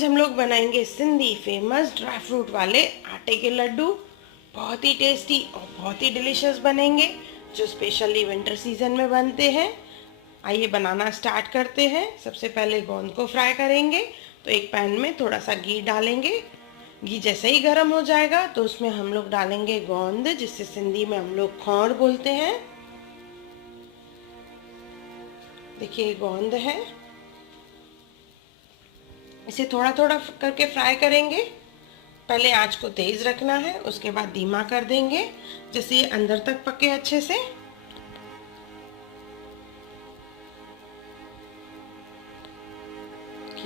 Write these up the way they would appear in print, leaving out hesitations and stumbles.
आज हम लोग बनाएंगे सिंधी फेमस ड्राई फ्रूट वाले आटे के लड्डू। बहुत ही टेस्टी और बहुत ही डिलीशियस बनेंगे, जो स्पेशली विंटर सीजन में बनते हैं। आइए बनाना स्टार्ट करते हैं। सबसे पहले गोंद को फ्राई करेंगे। तो एक पैन में थोड़ा सा घी डालेंगे। घी जैसे ही गर्म हो जाएगा तो उसमें हम लोग डालेंगे गोंद, जिसे सिंधी में हम लोग खौड़ बोलते हैं। देखिए गोंद है, इसे थोड़ा थोड़ा करके फ्राई करेंगे। पहले आंच को तेज रखना है, उसके बाद धीमा कर देंगे, जैसे ये अंदर तक पके अच्छे से।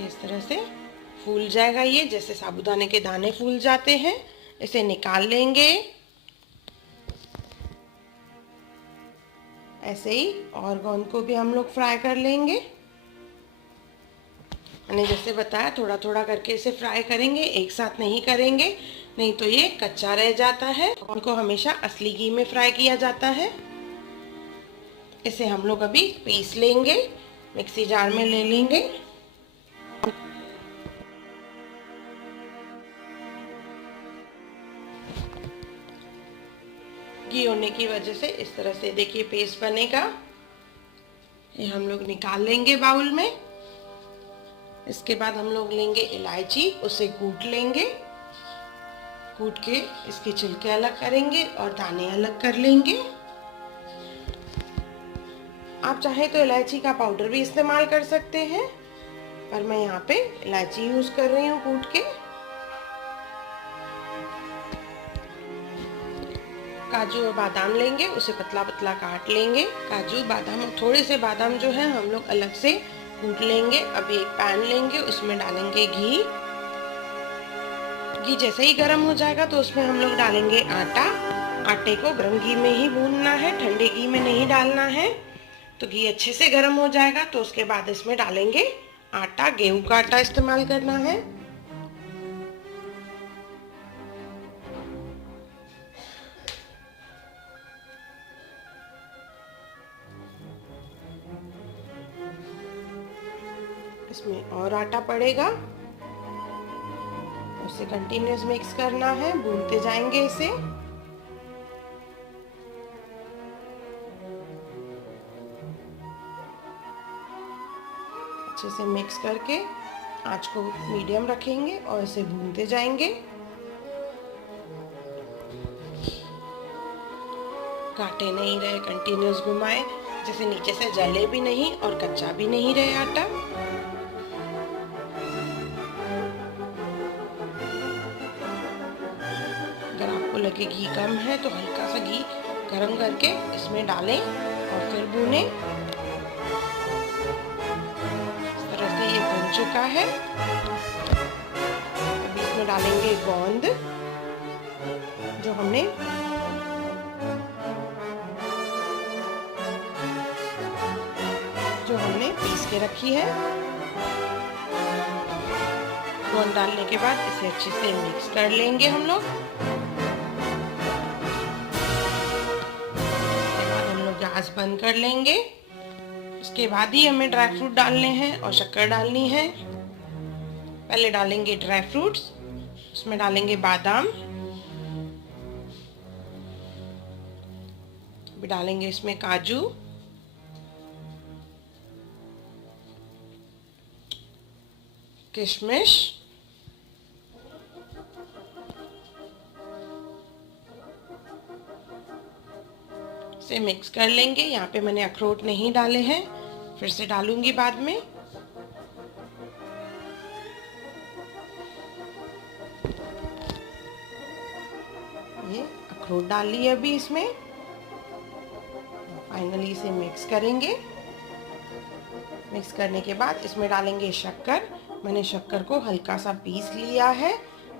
इस तरह से फूल जाएगा ये, जैसे साबूदाने के दाने फूल जाते हैं। इसे निकाल लेंगे। ऐसे ही और गोंद को भी हम लोग फ्राई कर लेंगे। मैंने जैसे बताया थोड़ा थोड़ा करके इसे फ्राई करेंगे, एक साथ नहीं करेंगे, नहीं तो ये कच्चा रह जाता है। उनको हमेशा असली घी में फ्राई किया जाता है। इसे हम लोग अभी पीस लेंगे, मिक्सी जार में ले लेंगे। घी होने की वजह से इस तरह से देखिए पेस्ट बनेगा। ये हम लोग निकाल लेंगे बाउल में। इसके बाद हम लोग लेंगे इलायची, उसे कूट लेंगे। कूट के इसके छिलके अलग करेंगे और दाने अलग कर लेंगे। आप चाहे तो इलायची का पाउडर भी इस्तेमाल कर सकते हैं, पर मैं यहाँ पे इलायची यूज कर रही हूँ कूट के। काजू और बादाम लेंगे, उसे पतला पतला काट लेंगे। काजू बादाम और थोड़े से बादाम जो है हम लोग अलग से कूट लेंगे। अभी एक पैन लेंगे, उसमें डालेंगे घी। घी जैसे ही गर्म हो जाएगा तो उसमें हम लोग डालेंगे आटा। आटे को गर्म घी में ही भूनना है, ठंडे घी में नहीं डालना है। तो घी अच्छे से गर्म हो जाएगा तो उसके बाद इसमें डालेंगे आटा। गेहूं का आटा इस्तेमाल करना है। इसमें और आटा पड़ेगा, उसे कंटिन्यूस मिक्स करना है, भूनते जाएंगे इसे। अच्छे से मिक्स करके आंच को मीडियम रखेंगे और इसे भूनते जाएंगे। काटे नहीं रहे, कंटिन्यूस घुमाए, जैसे नीचे से जले भी नहीं और कच्चा भी नहीं रहे आटा। अगर आपको लगे घी कम है तो हल्का सा घी गरम करके इसमें डालें और फिर भूनें। इस तरह से ये भून चुका है। अब इसमें डालेंगे गोंद, जो हमने पीस के रखी है। गोंद डालने के बाद इसे अच्छे से मिक्स कर लेंगे हम लोग। इसके बाद हम लोग गैस बंद कर लेंगे। उसके बाद ही हमें ड्राई फ्रूट डालने हैं और शक्कर डालनी है। पहले डालेंगे ड्राई फ्रूट्स, उसमें डालेंगे बादाम, भी डालेंगे इसमें काजू, किशमिश, इसे मिक्स कर लेंगे। यहाँ पे मैंने अखरोट नहीं डाले हैं, फिर से डालूंगी बाद में। ये अखरोट डाल लिए अभी इसमें। फाइनली इसे मिक्स करेंगे। मिक्स करने के बाद इसमें डालेंगे शक्कर। मैंने शक्कर को हल्का सा पीस लिया है,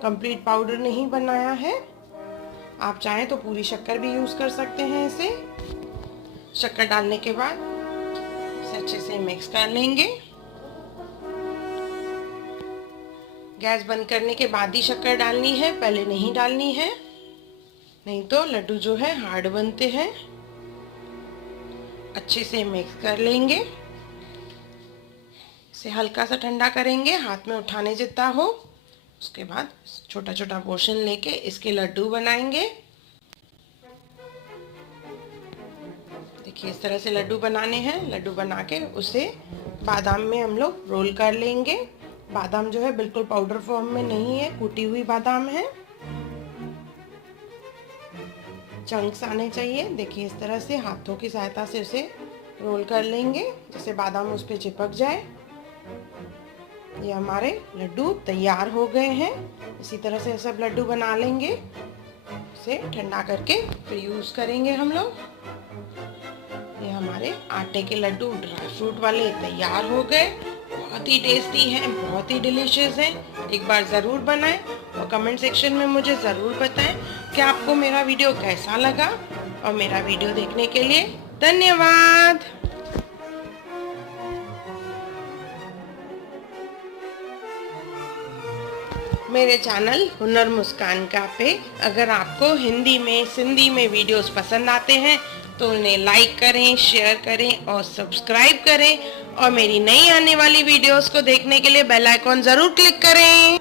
कंप्लीट पाउडर नहीं बनाया है। आप चाहें तो पूरी शक्कर भी यूज कर सकते हैं इसे। शक्कर डालने के बाद इसे अच्छे से मिक्स कर लेंगे। गैस बंद करने के बाद ही शक्कर डालनी है, पहले नहीं डालनी है, नहीं तो लड्डू जो है हार्ड बनते हैं। अच्छे से मिक्स कर लेंगे। इसे हल्का सा ठंडा करेंगे, हाथ में उठाने जितना हो। उसके बाद छोटा छोटा पोर्शन लेके इसके लड्डू बनाएंगे। देखिए इस तरह से लड्डू बनाने हैं। लड्डू बना के उसे बादाम में हम लोग रोल कर लेंगे। बादाम जो है बिल्कुल पाउडर फॉर्म में नहीं है, कूटी हुई बादाम है। चंक्स आने चाहिए। देखिए इस तरह से हाथों की सहायता से उसे रोल कर लेंगे, जैसे बादाम उस पर चिपक जाए। ये हमारे लड्डू तैयार हो गए हैं। इसी तरह से सब लड्डू बना लेंगे। इसे ठंडा करके फिर यूज़ करेंगे हम लोग। ये हमारे आटे के लड्डू ड्राई फ्रूट वाले तैयार हो गए। बहुत ही टेस्टी हैं, बहुत ही डिलीशियस हैं। एक बार ज़रूर बनाएं और कमेंट सेक्शन में मुझे ज़रूर बताएं कि आपको मेरा वीडियो कैसा लगा। और मेरा वीडियो देखने के लिए धन्यवाद। मेरे चैनल हुनर मुस्कान का पे अगर आपको हिंदी में सिंधी में वीडियोस पसंद आते हैं तो उन्हें लाइक करें, शेयर करें और सब्सक्राइब करें। और मेरी नई आने वाली वीडियोस को देखने के लिए बेल आइकॉन ज़रूर क्लिक करें।